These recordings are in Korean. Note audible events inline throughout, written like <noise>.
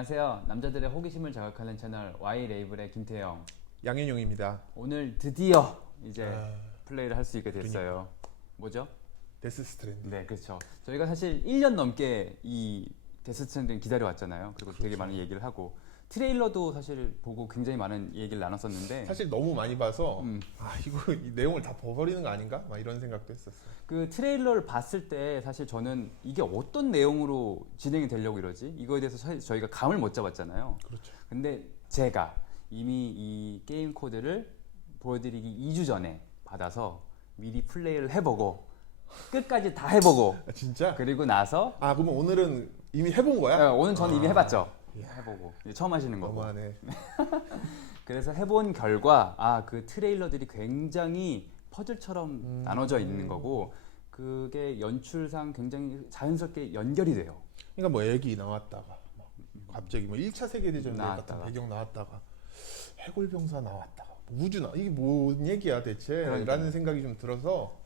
안녕하세요. 남자들의 호기심을 자극하는 채널 Y 레이블의 김태영. 양현용입니다. 오늘 드디어 이제 아, 플레이를 할 수 있게 됐어요. 뭐죠? 데스 스트랜드. 네, 그렇죠. 저희가 사실 1년 넘게 이 데스 스탠딩 기다려 왔잖아요. 그리고 되게 많은 얘기를 하고 트레일러도 사실 보고 굉장히 많은 얘기를 나눴었는데 사실 너무 많이 봐서 음. 아 이거 이 내용을 다 버리는 거 아닌가? 막 이런 생각도 했었어요. 그 트레일러를 봤을 때 사실 저는 이게 어떤 내용으로 진행이 되려고 이러지? 이거에 대해서 사실 저희가 감을 못 잡았잖아요. 그렇죠. 근데 제가 이미 이 게임 코드를 보여드리기 2주 전에 받아서 미리 플레이를 해보고 끝까지 다 해보고 아, 진짜? 그리고 나서 아 그러면 오늘은 이미 해본 거야? 어, 오늘 저는 이미 아, 해봤죠. 해보고 이제 처음 하시는 거고. 너무하네. <laughs> 그래서 해본 결과 아 그 트레일러들이 굉장히 퍼즐처럼 음. 나눠져 있는 거고 그게 연출상 굉장히 자연스럽게 연결이 돼요. 그러니까 뭐 애기 나왔다가 막 갑자기 뭐 1차 세계대전 같은 나왔다가. 배경 나왔다가 해골병사 나왔다가 뭐 우주 나 이게 뭔 얘기야 대체? 그러니까요. 라는 생각이 좀 들어서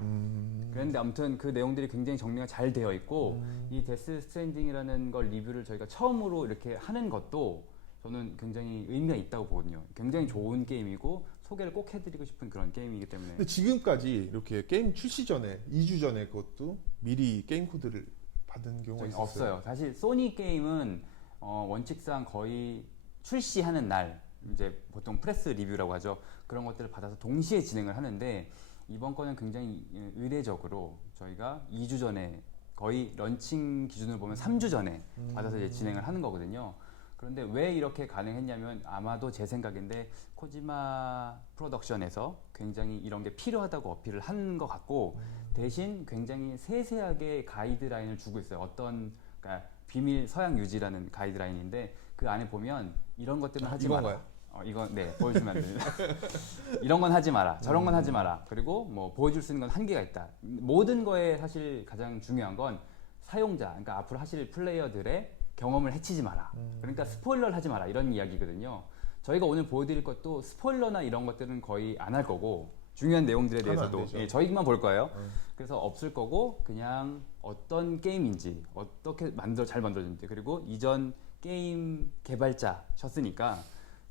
음, 그런데 아무튼 그 내용들이 굉장히 정리가 잘 되어 있고 음. 이 데스 스트랜딩이라는 걸 리뷰를 저희가 처음으로 이렇게 하는 것도 저는 굉장히 의미가 있다고 보거든요. 굉장히 좋은 게임이고 소개를 꼭 해드리고 싶은 그런 게임이기 때문에 근데 지금까지 이렇게 게임 출시 전에 2주 전에 그것도 미리 게임 코드를 받은 경우가 저희 있었어요. 없어요. 사실 소니 게임은 어, 원칙상 거의 출시하는 날 이제 보통 프레스 리뷰라고 하죠. 그런 것들을 받아서 동시에 진행을 하는데 이번 거는 굉장히 예, 의례적으로 저희가 2주 전에 거의 런칭 기준으로 보면 3주 전에 받아서 이제 진행을 하는 거거든요. 그런데 왜 이렇게 가능했냐면 아마도 제 생각인데 코지마 프로덕션에서 굉장히 이런 게 필요하다고 어필을 한 것 같고 대신 굉장히 세세하게 가이드라인을 주고 있어요. 어떤 그러니까 비밀 서양 유지라는 가이드라인인데 그 안에 보면 이런 것들은 아, 하지 이건가요? 마라. 어, 이건 네 보여주면 안 됩니다. <laughs> 이런 건 하지 마라. 저런 건 하지 마라. 그리고 뭐 보여줄 수 있는 건 한계가 있다. 모든 거에 사실 가장 중요한 건 사용자, 그러니까 앞으로 하실 플레이어들의 경험을 해치지 마라. 그러니까 스포일러를 하지 마라. 이런 이야기거든요. 저희가 오늘 보여드릴 것도 스포일러나 이런 것들은 거의 안 할 거고 중요한 내용들에 대해서도. 예, 저희만 볼 거예요. 음. 그래서 없을 거고 그냥 어떤 게임인지 어떻게 만들어 잘 만들어졌는지 그리고 이전 게임 개발자셨으니까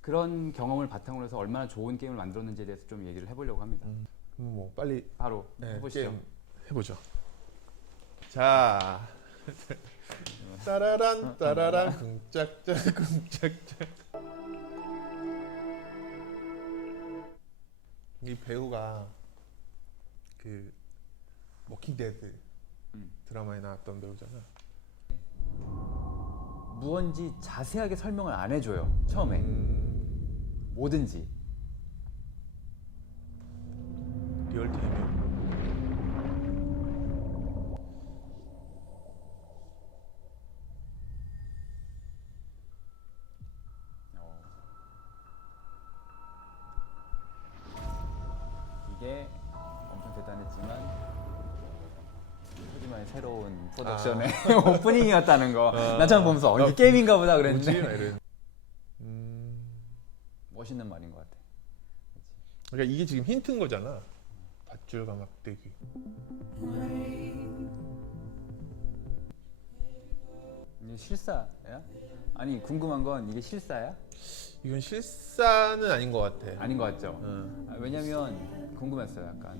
그런 경험을 바탕으로 해서 얼마나 좋은 게임을 만들었는지에 대해서 좀 얘기를 해보려고 합니다. 그럼 뭐 빨리 바로 네, 해보시죠. 게임 해보죠. 자, <laughs> 따라란 따라란 쿵짝짝 쿵짝짝. 이 배우가 그 워킹 데드 음. 드라마에 나왔던 배우잖아. 무언지 자세하게 설명을 안 해줘요. 처음에 음, 뭐든지 리얼 타임이요. 이게 엄청 대단했지만 하지만 새로운 프로덕션의 <laughs> 오프닝이었다는 거. 나 처음 보면서 어, 이게 게임인가 보다 뭐지? 그랬는데 막 이런. 음, 멋있는 말인 것 같아. 그러니까 이게 지금 힌트인 거잖아. 밧줄과 막대기. 이게 실사야? 아니 궁금한 건 이게 실사야? 이건 실사는 아닌 것 같아. 아닌 것 같죠? 어. 아, 왜냐면 궁금했어요 약간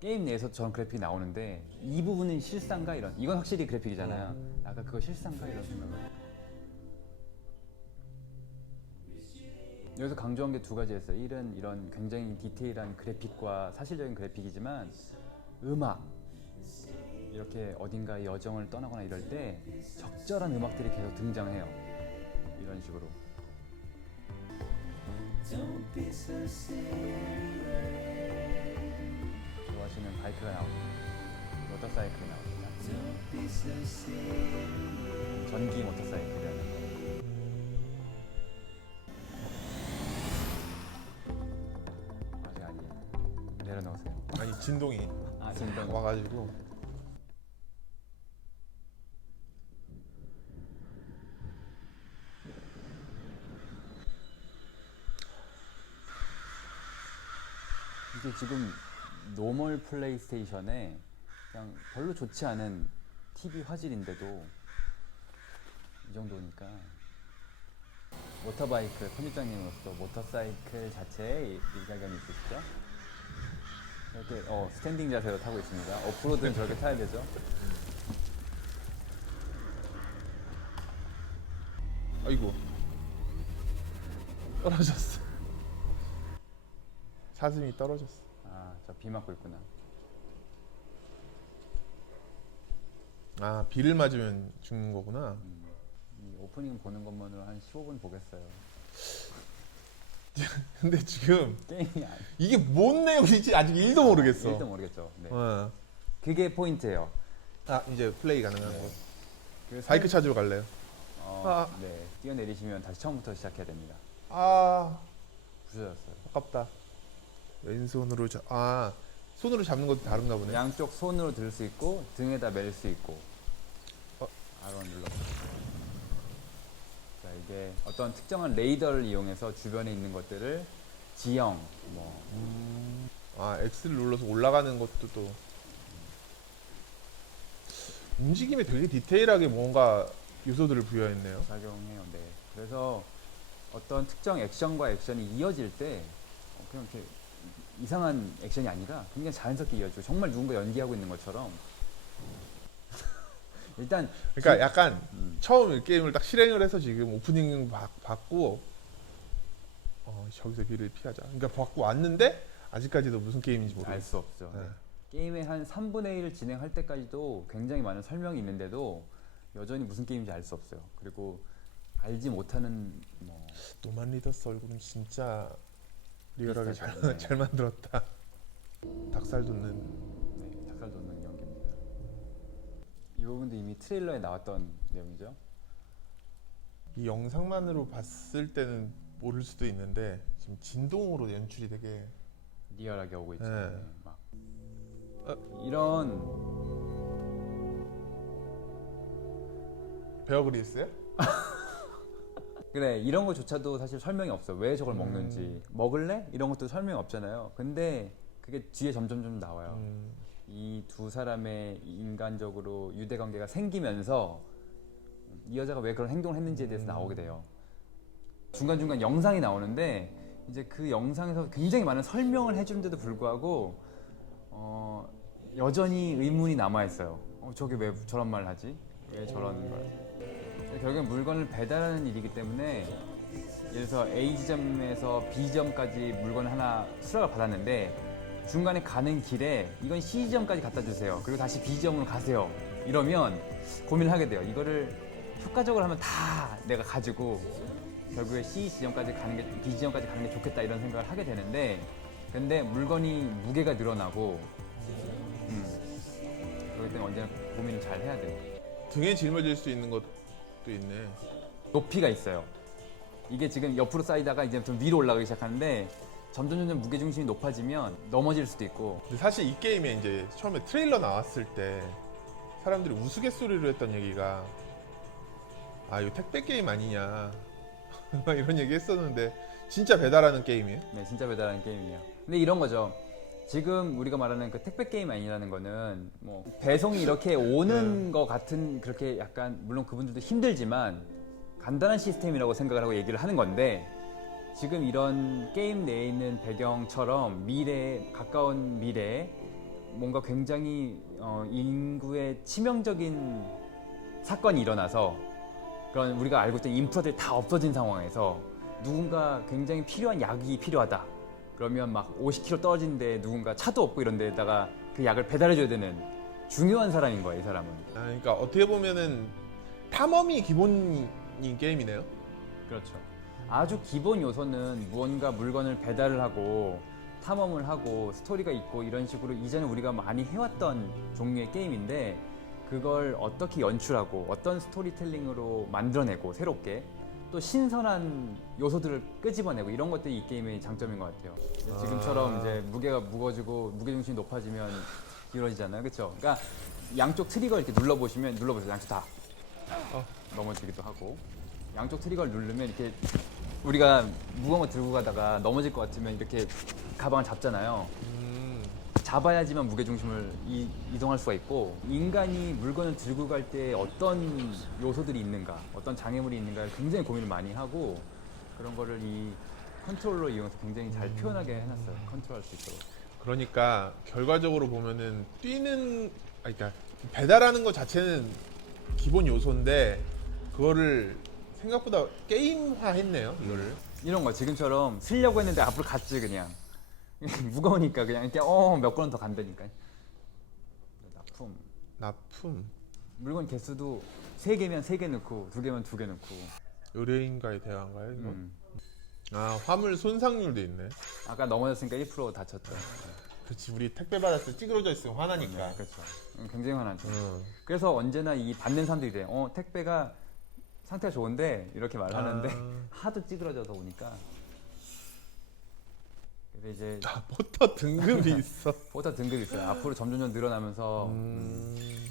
게임 내에서 저런 그래픽이 나오는데 이 부분은 실사인가 이런 이건 확실히 그래픽이잖아요 아까 그거 실사인가 이런 생각 여기서 강조한 게 두 가지였어요 일은 이런 굉장히 디테일한 그래픽과 사실적인 그래픽이지만 음악 이렇게 어딘가의 여정을 떠나거나 이럴 때 적절한 음악들이 계속 등장해요 이런 식으로 좋아하시는 바이크가 나옵니다. 모터사이클이 나옵니다. 전기 모터사이클이라는 거. 진동이 아 진동. 와가지고 이게 지금 노멀 플레이스테이션에 그냥 별로 좋지 않은 TV 화질인데도 이 정도니까 모터바이크 편집장님으로서 모터사이클 자체에 이- 일가견이 있으시죠? 이렇게 어, 스탠딩 자세로 타고 있습니다. 오프로드는 저렇게 타야 되죠? 아이고 떨어졌어. 사슴이 떨어졌어. 아, 저 비 맞고 있구나. 아 비를 맞으면 죽는 거구나. 음, 이 오프닝 보는 것만으로 한 15분 보겠어요. <laughs> 근데 지금 게임이 아니, 이게 뭔 내용인지 아직 1도 모르겠어. 일도 모르겠죠. 네. 어. 그게 포인트예요. 아 이제 플레이 가능한 네. 거. 그 바이크 설- 찾으러 갈래요? 어, 아. 네. 뛰어내리시면 다시 처음부터 시작해야 됩니다. 아 부서졌어요. 아깝다. 왼손으로 잡. 아 손으로 잡는 것도 다른가 보네. 양쪽 손으로 들 수 있고 등에다 멜 수 있고. 어. R1 눌러. 자 이게 어떤 특정한 레이더를 이용해서 주변에 있는 것들을 지형, 뭐 아 X를 눌러서 올라가는 것도 또 움직임에 되게 디테일하게 뭔가 요소들을 부여했네요. 작용해요. 네. 그래서 어떤 특정 액션과 액션이 이어질 때 어, 그냥 이렇게 이상한 액션이 아니라 굉장히 자연스럽게 이어지고 정말 누군가 연기하고 있는 것처럼 일단 그러니까 지- 약간 음, 처음 이 게임을 딱 실행을 해서 지금 오프닝 받, 받고 어, 저기서 비를 피하자. 그러니까 받고 왔는데 아직까지도 무슨 게임인지 알 모르겠어. 수 없죠. 네. 네. 게임의 한 3분의 1을 진행할 때까지도 굉장히 많은 설명이 있는데도 여전히 무슨 게임인지 알 수 없어요. 그리고 알지 못하는 뭐 노만 리더스 얼굴은 진짜 리얼하게 잘, 비슷하죠. 네. <laughs> 잘 만들었다. 닭살 돋는 네, 닭살 돋는 연기입니다. 이 부분도 이미 트레일러에 나왔던 내용이죠. 이 영상만으로 봤을 때는 모를 수도 있는데 지금 진동으로 연출이 되게 리얼하게 오고 있죠. 네. 네, 막 어. 이런 베어 그릴스요? <laughs> 그래 이런 거조차도 사실 설명이 없어. 왜 저걸 음. 먹는지 먹을래? 이런 것도 설명이 없잖아요. 근데 그게 뒤에 점점 점 나와요. 음, 이 두 사람의 인간적으로 유대 관계가 생기면서 이 여자가 왜 그런 행동을 했는지에 대해서 음. 나오게 돼요. 중간 중간 영상이 나오는데 이제 그 영상에서 굉장히 많은 설명을 해주는데도 불구하고 어, 여전히 의문이 남아 있어요. 어, 저게 왜 저런 말을 하지? 왜 저런 걸? 결국엔 물건을 배달하는 일이기 때문에 예를 들어서 A 지점에서 B 지점까지 물건을 하나 수락을 받았는데 중간에 가는 길에 이건 C 지점까지 갖다 주세요. 그리고 다시 B 지점으로 가세요. 이러면 고민을 하게 돼요. 이거를 효과적으로 하면 다 내가 가지고 결국에 C 지점까지 가는 게 B 지점까지 가는 게 좋겠다 이런 생각을 하게 되는데 근데 물건이 무게가 늘어나고 음, 그렇기 때문에 언제나 고민을 잘 해야 돼요. 등에 짊어질 수 있는 것도 있네. 높이가 있어요. 이게 지금 옆으로 쌓이다가 이제 좀 위로 올라가기 시작하는데 점점 점점 무게 중심이 높아지면 넘어질 수도 있고 근데 사실 이 게임에 이제 처음에 트레일러 나왔을 때 사람들이 우스갯소리로 했던 얘기가 아 이거 택배 게임 아니냐 <laughs> 막 이런 얘기 했었는데 진짜 배달하는 게임이에요? 네, 진짜 배달하는 게임이에요. 근데 이런 거죠. 지금 우리가 말하는 그 택배 게임 아니라는 거는 뭐 배송이 이렇게 <laughs> 오는 거 같은 그렇게 약간 물론 그분들도 힘들지만 간단한 시스템이라고 생각을 하고 얘기를 하는 건데 지금 이런 게임 내에 있는 배경처럼 미래 가까운 미래에 뭔가 굉장히 어, 인구의 치명적인 사건이 일어나서 그런 우리가 알고 있던 인프라들이 다 없어진 상황에서 누군가 굉장히 필요한 약이 필요하다. 그러면 막 50km 떨어진데 누군가 차도 없고 이런 데다가 그 약을 배달해줘야 되는 중요한 사람인 거예요, 이 사람은. 아, 그러니까 어떻게 보면은 탐험이 기본인 게임이네요. 그렇죠. 아주 기본 요소는 무언가 물건을 배달을 하고 탐험을 하고 스토리가 있고 이런 식으로 이전에 우리가 많이 해왔던 종류의 게임인데 그걸 어떻게 연출하고 어떤 스토리텔링으로 만들어내고 새롭게 또 신선한 요소들을 끄집어내고 이런 것들이 이 게임의 장점인 것 같아요. 지금처럼 아. 이제 무게가 무거워지고 무게 중심이 높아지면 길어지잖아요, 그렇죠? 그러니까 양쪽 트리거 이렇게 눌러 보시면 눌러 보세요, 양쪽 다 어. 넘어지기도 하고 양쪽 트리거를 누르면 이렇게 우리가 무거운 거 들고 가다가 넘어질 것 같으면 이렇게 가방을 잡잖아요. 음, 잡아야지만 무게 중심을 이, 이동할 수가 있고 인간이 물건을 들고 갈 때 어떤 요소들이 있는가, 어떤 장애물이 있는가 굉장히 고민을 많이 하고 그런 거를 이 컨트롤러 이용해서 굉장히 잘 표현하게 해놨어요. 컨트롤할 수 있도록. 그러니까 결과적으로 보면은 뛰는 아니 그러니까 배달하는 것 자체는 기본 요소인데 그거를 생각보다 게임화 했네요 이거를 이런 거 지금처럼 쓰려고 했는데 앞으로 갔지 그냥 <laughs> 무거우니까 그냥 이렇게 어몇 걸음 더 간다니까. 납품. 납품 물건 개수도 세 개면 세 개 넣고 두 개면 두 개 넣고. 의뢰인과의 대화인가요 이거? 음. 아 화물 손상률도 있네 아까 넘어졌으니까 1% 다쳤죠. 그렇지 우리 택배 받았을 때 찌그러져 있으면 화나니까 네, 그렇죠. 음, 굉장히 화나죠. 응. 그래서 언제나 이 받는 사람들이 그래. 어 택배가 상태가 좋은데 이렇게 말하는데 아. <laughs> 하도 찌그러져서 오니까. 그래서 이제 아, 포터 등급이 <laughs> 있어 보다 등급이 있어요. 앞으로 점점점 늘어나면서 음.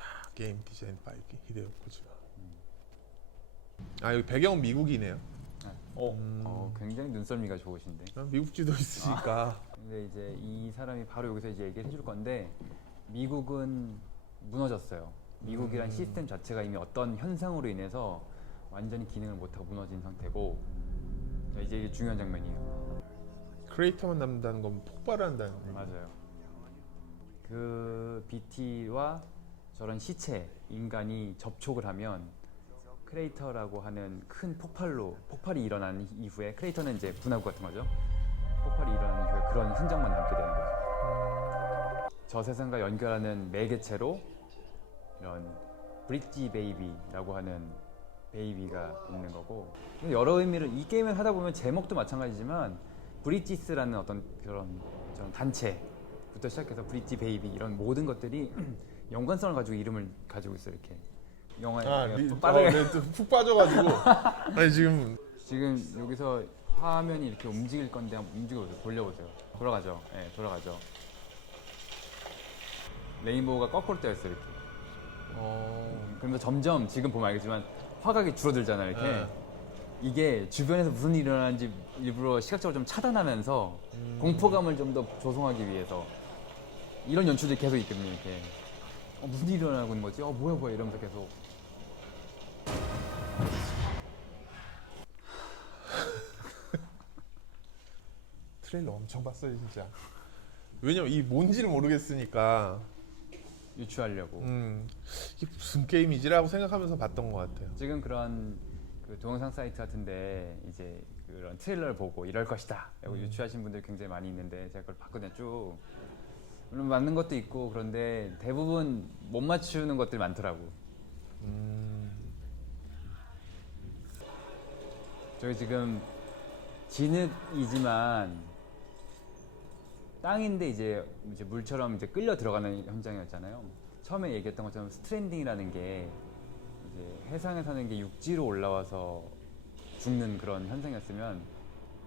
아, 게임 디자인 바이 히데오 코지마 아 여기 배경은 미국이네요 어, 음. 어, 굉장히 눈썰미가 좋으신데. 아, 미국지도 있으니까 근데 이제 이 사람이 바로 여기서 이제 얘기를 해줄 건데 미국은 무너졌어요. 미국이란 음. 시스템 자체가 이미 어떤 현상으로 인해서 완전히 기능을 못하고 무너진 상태고 자, 이제 이게 중요한 장면이에요. 크리에이터만 남는다는 건 폭발을 한다는 거 맞아요. 그 BT와 저런 시체 인간이 접촉을 하면 크레이터라고 하는 큰 폭발로 폭발이 일어난 이후에 크레이터는 이제 분화구 같은 거죠. 폭발이 일어난 이후에 그런 흔적만 남게 되는 거죠. 저 세상과 연결하는 매개체로 이런 브릿지 베이비라고 하는 베이비가 있는 거고 여러 의미를 이 게임을 하다 보면 제목도 마찬가지지만 브릿지스라는 어떤 그런 단체부터 시작해서 브릿지 베이비 이런 모든 것들이 <clears throat> 연관성을 가지고 이름을 가지고 있어 요 이렇게 영화에 아, 리, 좀 어, 빠르게 네, 또푹 빠져가지고 <laughs> 아니 지금 지금 여기서 화면이 이렇게 움직일 건데 한번 움직여보세요. 돌려보세요. 돌아가죠. 예, 돌아가죠. 레인보우가 거꾸로 떠 있어요, 이렇게. 어... 그러면서 점점 지금 보면 알겠지만 화각이 줄어들잖아요, 이렇게. 네. 이게 주변에서 무슨 일이 일어나는지 일부러 시각적으로 좀 차단하면서 음. 공포감을 좀 더 조성하기 위해서 이런 연출들이 계속 있거든요, 이렇게. 어, 무슨 일이 일어나고 있는 거지? 어, 뭐야, 뭐야, 이러면서 계속. 트레일러 엄청 봤어요 진짜 왜냐면 이 뭔지를 모르겠으니까 유추하려고. 음 이게 무슨 게임이지라고 생각하면서 봤던 것 같아요. 지금 그런 그 동영상 사이트 같은데 이제 그런 트레일러를 보고 이럴 것이다 라고 음. 유추하신 분들 굉장히 많이 있는데 제가 그걸 봤거든요. 쭉. 물론 맞는 것도 있고 그런데 대부분 못 맞추는 것들이 많더라고. 음... 저기 지금 진흙이지만 땅인데 이제, 이제 물처럼 이제 끌려 들어가는 현장이었잖아요. 처음에 얘기했던 것처럼 스트랜딩이라는 게 이제 해상에 사는 게 육지로 올라와서 죽는 그런 현상이었으면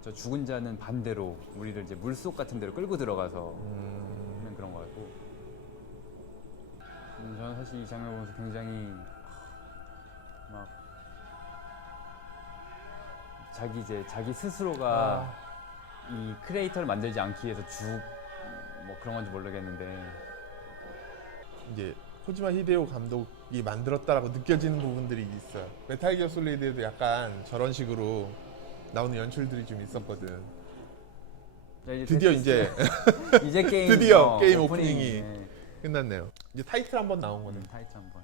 저 죽은 자는 반대로 우리를 이제 물속 같은 데로 끌고 들어가서 음... 하는 그런 거 같고 음, 저는 사실 이 장면 보면서 굉장히 막 자기 이제 자기 스스로가 아, 이 크리에이터를 만들지 않기 위해서 죽뭐 그런 건지 모르겠는데. 이제 코지마 히데오 감독이 만들었다라고 느껴지는 부분들이 있어요. 메탈 기어 솔리드에도 약간 저런 식으로 나오는 연출들이 좀 있었거든. 자, 이제 드디어 이제 이제 <laughs> 게임 드디어 어, 게임 오프닝, 오프닝이. 네. 끝났네요. 이제 타이틀 한번 나온 거네 음, 타이틀 한번